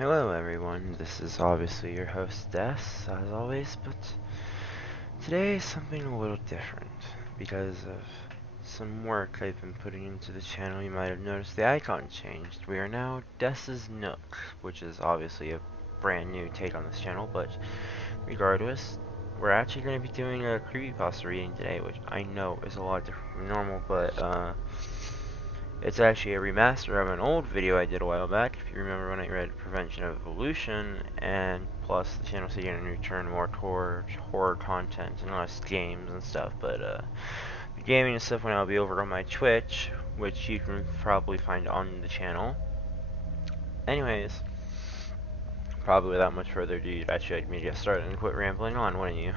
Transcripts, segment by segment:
Hello everyone, this is obviously your host Des, as always, but today is something a little different. Because of some work I've been putting into the channel, you might have noticed the icon changed. We are now Des's Nook, which is obviously a brand new take on this channel, but regardless, we're actually going to be doing a creepypasta reading today, which I know is a lot different from normal, but it's actually a remaster of an old video I did a while back, if you remember when I read Prevention of Evolution, and plus the channel's going to return more towards horror content and less games and stuff, but the gaming and stuff will be over on my Twitch, which you can probably find on the channel. Anyways, probably without much further ado, you'd actually like me to get started and quit rambling on, wouldn't you?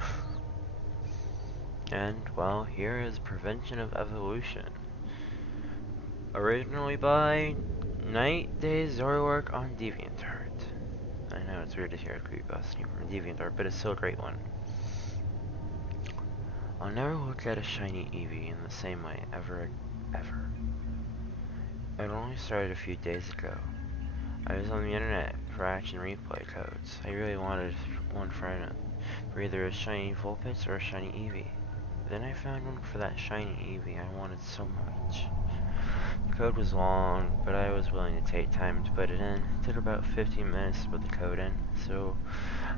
And, well, here is Prevention of Evolution. Originally by Night Days Zorwork on DeviantArt. I know it's weird to hear a creepypasta came from DeviantArt, but it's still a great one. I'll never look at a shiny Eevee in the same way ever. It only started a few days ago. I was on the internet for action replay codes. I really wanted one for either a shiny Vulpix or a shiny Eevee. Then I found one for that shiny Eevee I wanted so much. The code was long, but I was willing to take time to put it in. It took about 15 minutes to put the code in, so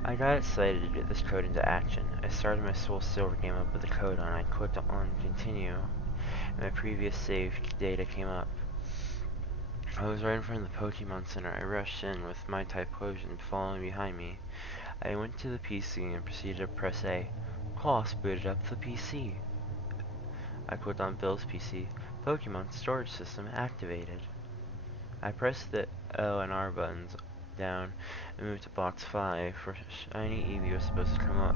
I got excited to get this code into action. I started my Soul Silver game up with the code on. I clicked on continue, and my previous saved data came up. I was right in front of the Pokemon Center. I rushed in with my Typhlosion following behind me. I went to the PC and proceeded to press A. Claw booted up the PC. I clicked on Bill's PC. Pokemon storage system activated. I pressed the L and R buttons down and moved to box 5 where shiny Eevee was supposed to come up.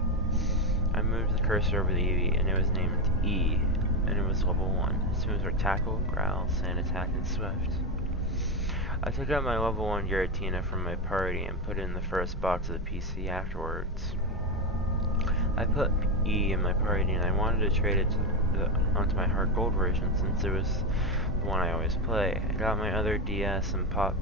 I moved the cursor over the Eevee and it was named E, and it was level 1. Its moves were Tackle, Growl, Sand Attack, and Swift. I took out my level 1 Giratina from my party and put it in the first box of the PC afterwards. I put E in my party and I wanted to trade it onto my Heart Gold version since it was the one I always play. I got my other DS and popped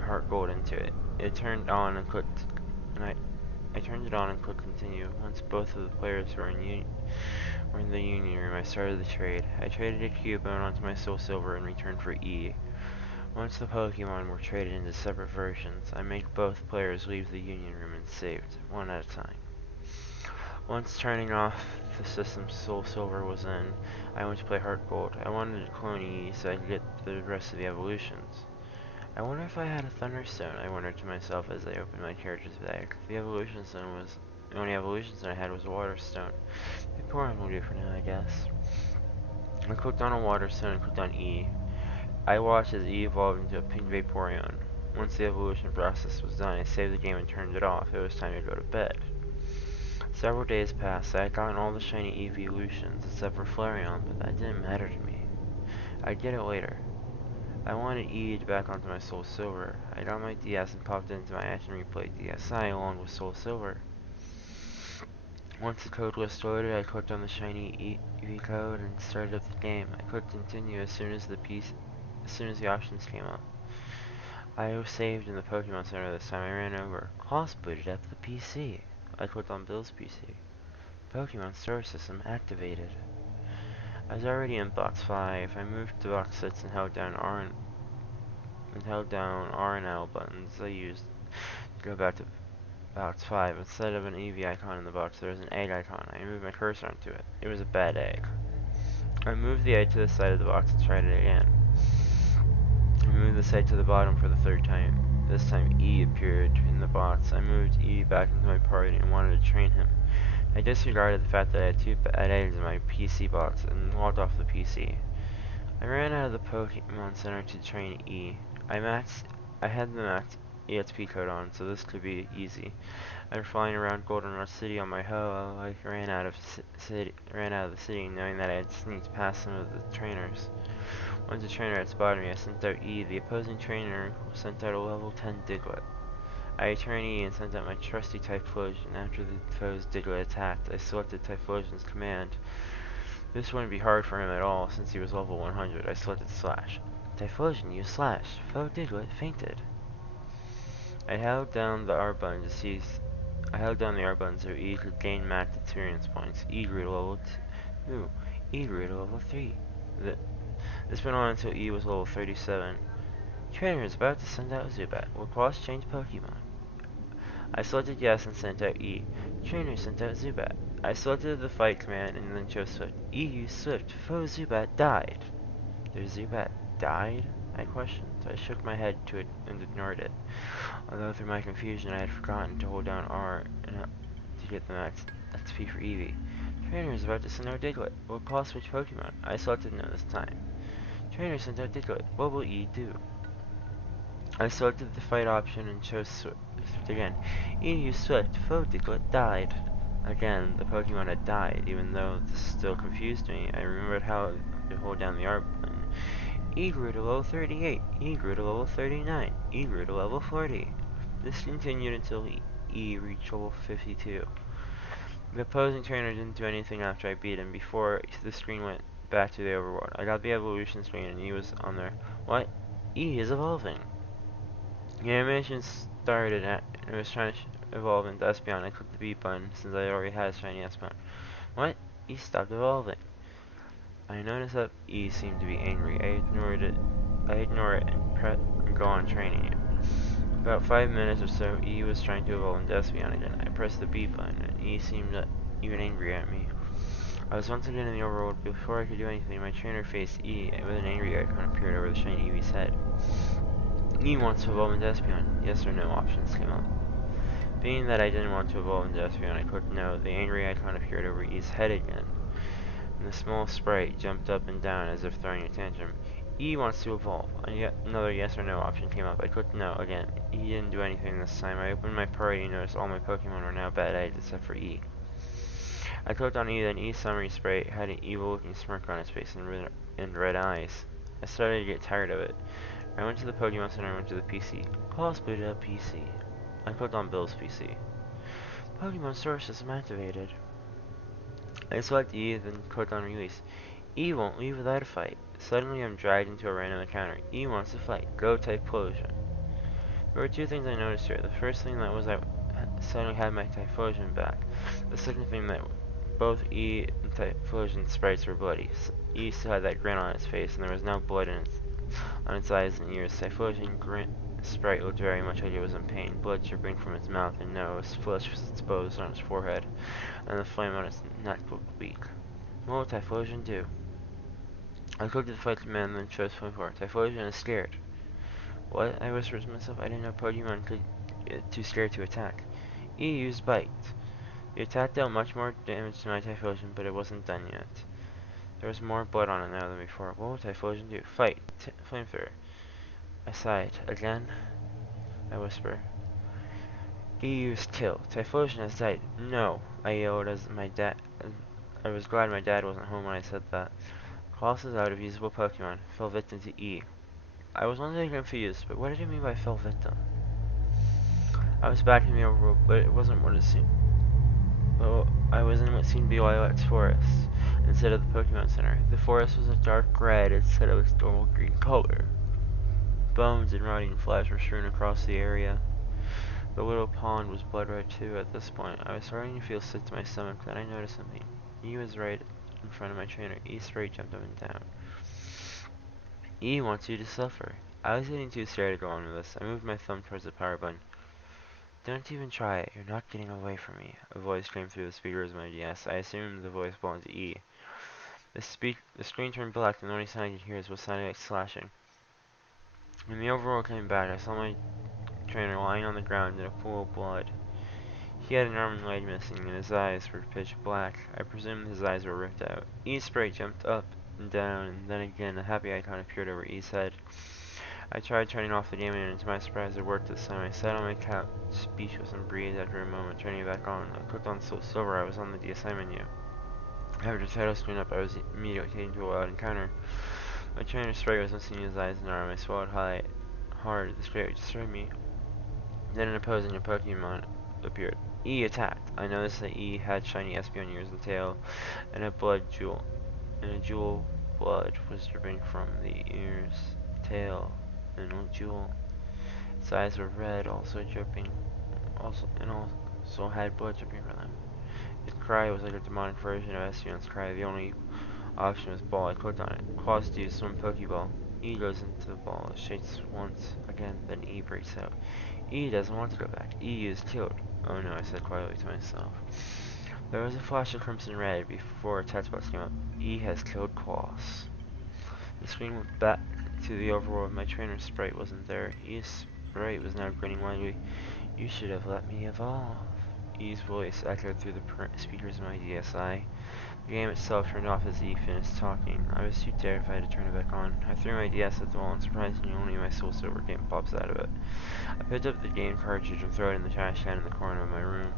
Heart Gold into it. It turned on and clicked, and I turned it on and clicked continue. Once both of the players were in the union room, I started the trade. I traded a Cubone onto my Soul Silver in return for E. Once the Pokemon were traded into separate versions, I made both players leave the union room and saved, one at a time. Once turning off the system's Soul Silver was in, I went to play Heart Gold. I wanted to clone E so I could get the rest of the evolutions. I wonder if I had a Thunderstone, I wondered to myself as I opened my character's bag. The only evolution stone I had was a Water Stone. Vaporeon will do for now, I guess. I clicked on a Water Stone and clicked on E. I watched as E evolved into a pink Vaporeon. Once the evolution process was done, I saved the game and turned it off. It was time to go to bed. Several days passed. I had gotten all the shiny evolutions except for Flareon, but that didn't matter to me. I'd get it later. I wanted E back onto my Soul Silver. I got my DS and popped it into my Action Replay DSi along with Soul Silver. Once the code list loaded, I clicked on the shiny EV code and started up the game. I clicked continue as soon as the options came up. I was saved in the Pokemon Center this time. I ran over. Claw booted up the PC. I clicked on Bill's PC. Pokemon storage system activated. I was already in box 5. I moved to box 6 and held down R and L buttons I used to go back to box 5. Instead of an Eevee icon in the box, there was an egg icon. I moved my cursor onto it. It was a bad egg. I moved the egg to the side of the box and tried it again. I moved the egg to the bottom for the third time. This time E appeared in the box. I moved E back into my party and wanted to train him. I disregarded the fact that I had 2 bad eggs in my PC box and logged off the PC. I ran out of the Pokemon Center to train E. I had the max EXP code on, so this could be easy. After flying around Goldenrod City on my Ho, I ran out of the city, knowing that I had sneaked past some of the trainers. Once the trainer had spotted me, I sent out E. The opposing trainer sent out a level 10 Diglett. I returned E and sent out my trusty Typhlosion. After the foe's Diglett attacked, I selected Typhlosion's command. This wouldn't be hard for him at all, since he was level 100. I selected Slash. Typhlosion used Slash. Foe Diglett fainted. I held down the R button to seize. I held down the R button so E could gain max experience points. E grew to level 2. E grew to level 3. This went on until E was level 37. Trainer is about to send out Zubat. Will Quas change Pokemon? I selected yes and sent out E. Trainer sent out Zubat. I selected the fight command and then chose Swift. E used Swift. Foe Zubat died. Their Zubat died? I questioned. I shook my head to it and ignored it. Although through my confusion I had forgotten to hold down R and to get the max XP for Eevee. Trainer is about to send out Diglett. Will Quas switch Pokemon? I selected no this time. Trainer sent out Diglett. What will E do? I selected the fight option and chose Swift again. EU Swift, foe Diglett died. Again, the Pokemon had died, even though this still confused me. I remembered how to hold down the R button. E grew to level 38, E grew to level 39, E grew to level 40. This continued until E reached level 52. The opposing trainer didn't do anything after I beat him before the screen went back to the overworld. I got the evolution screen and E was on there. What? E is evolving. The animation started and it was trying to evolve into Espeon. I clicked the B button since I already had a shiny Espeon. What? E stopped evolving. I noticed that E seemed to be angry. I ignored it. And go on training it. About 5 minutes or so, E was trying to evolve into Espeon again. I pressed the B button and E seemed even angry at me. I was once again in the overworld. Before I could do anything, my trainer faced E with an angry icon appeared over the shiny Eevee's head. E wants to evolve into Espeon. Yes or no options came up. Being that I didn't want to evolve into Espeon, I clicked no. The angry icon appeared over E's head again, and the small sprite jumped up and down as if throwing a tantrum. E wants to evolve. Another yes or no option came up. I clicked no again. E didn't do anything this time. I opened my party and noticed all my Pokemon were now bad eggs except for E. I clicked on E, then E's summary sprite had an evil looking smirk on its face and red eyes. I started to get tired of it. I went to the Pokemon Center and went to the PC. Call booted up PC. I clicked on Bill's PC. Pokemon Source System activated. I select E, then click on Release. E won't leave without a fight. Suddenly I'm dragged into a random encounter. E wants to fight. Go Typhlosion. There were two things I noticed here. The first thing that was I suddenly had my Typhlosion back. The second thing that both E and Typhlosion sprites were bloody. E still had that grin on its face, and there was no blood on its eyes and ears. Typhlosion sprite looked very much like it was in pain. Blood dripping from its mouth and nose. Flesh was exposed on its forehead, and the flame on its neck looked weak. What will Typhlosion do? I clicked the fight command and then chose 24. Typhlosion is scared. What? I whispered to myself. I didn't know Pokemon could get too scared to attack. E used Bite. The attack dealt much more damage to my Typhlosion, but it wasn't done yet. There was more blood on it now than before. What will Typhlosion do? Fight! Flamethrower. I sighed. Again? I whisper. E used Kill. Typhlosion has died. No! I yelled as my dad. I was glad my dad wasn't home when I said that. Colossus out of usable Pokemon. Fell victim to E. I was only confused, but what did it mean by fell victim? I was back in the overworld, but it wasn't what it seemed. Well, I was in what seemed to be Lilacs Forest instead of the Pokemon Center. The forest was a dark red instead of its normal green color. Bones and rotting flesh were strewn across the area. The little pond was blood red too at this point. I was starting to feel sick to my stomach, then I noticed something. E was right in front of my trainer. E's sprite jumped up and down. E wants you to suffer. I was getting too scared to go on with this. I moved my thumb towards the power button. Don't even try it. You're not getting away from me. A voice came through the speakers of my DS. I assumed the voice belonged to E. The screen turned black, and the only sound I could hear was what sounded like slashing. When the overworld came back, I saw my trainer lying on the ground in a pool of blood. He had an arm and leg missing, and his eyes were pitch black. I presumed his eyes were ripped out. E's sprite jumped up and down, and then again a happy icon appeared over E's head. I tried turning off the game, and to my surprise, it worked this time. I sat on my couch, speechless, and breathed after a moment, turning it back on. I clicked on Silver. I was on the DSI menu. After the title screen up, I was immediately taken to a wild encounter. My trainer's sprite was missing his eyes and arm. I swallowed hard. This sprite would destroy me. Then an opposing Pokemon appeared. E attacked. I noticed that E had shiny Espeon ears and tail, and a jewel blood was dripping from the ears, tail, and jewel. Its eyes were red, also dripping, also had blood dripping from them. Its cry was like a demonic version of Espeon's cry. The only option was ball. I clicked on it. Claws to use swim Pokeball. E goes into the ball. It shakes once again, then E breaks out. E doesn't want to go back. E is killed. Oh no, I said quietly to myself. There was a flash of crimson red before a text box came up. E has killed Claws. The screen went back to the overworld. My trainer's sprite wasn't there. E's sprite was now grinning widely. You should have let me evolve. E's voice echoed through the speakers of my DSi. The game itself turned off as E finished talking. I was too terrified to turn it back on. I threw my DS at the wall and surprisingly only my Soul Silver game pops out of it. I picked up the game cartridge and threw it in the trash can in the corner of my room.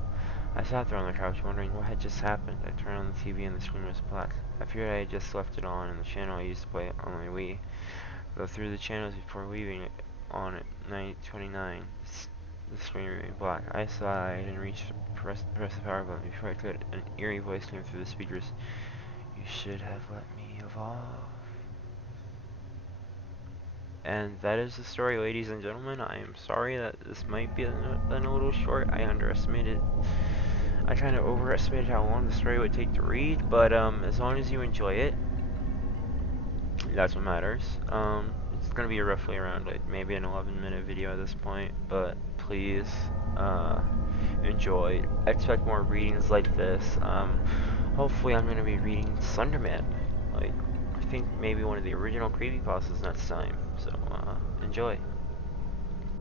I sat there on the couch wondering what had just happened. I turned on the TV and the screen was black. I feared I had just left it on and the channel I used to play on my Wii. Go through the channels before leaving it on at 9:29. The screen remained black. I sighed and reached to press the power button. Before I could, an eerie voice came through the speakers. You should have let me evolve. And that is the story, ladies and gentlemen. I am sorry that this might be been a little short. I kind of overestimated how long the story would take to read, but as long as you enjoy it, that's what matters. It's gonna be roughly around maybe an 11-minute video at this point, but please enjoy. Expect more readings like this. Hopefully I'm gonna be reading Slenderman. Like, I think maybe one of the original creepypastas next time. So enjoy.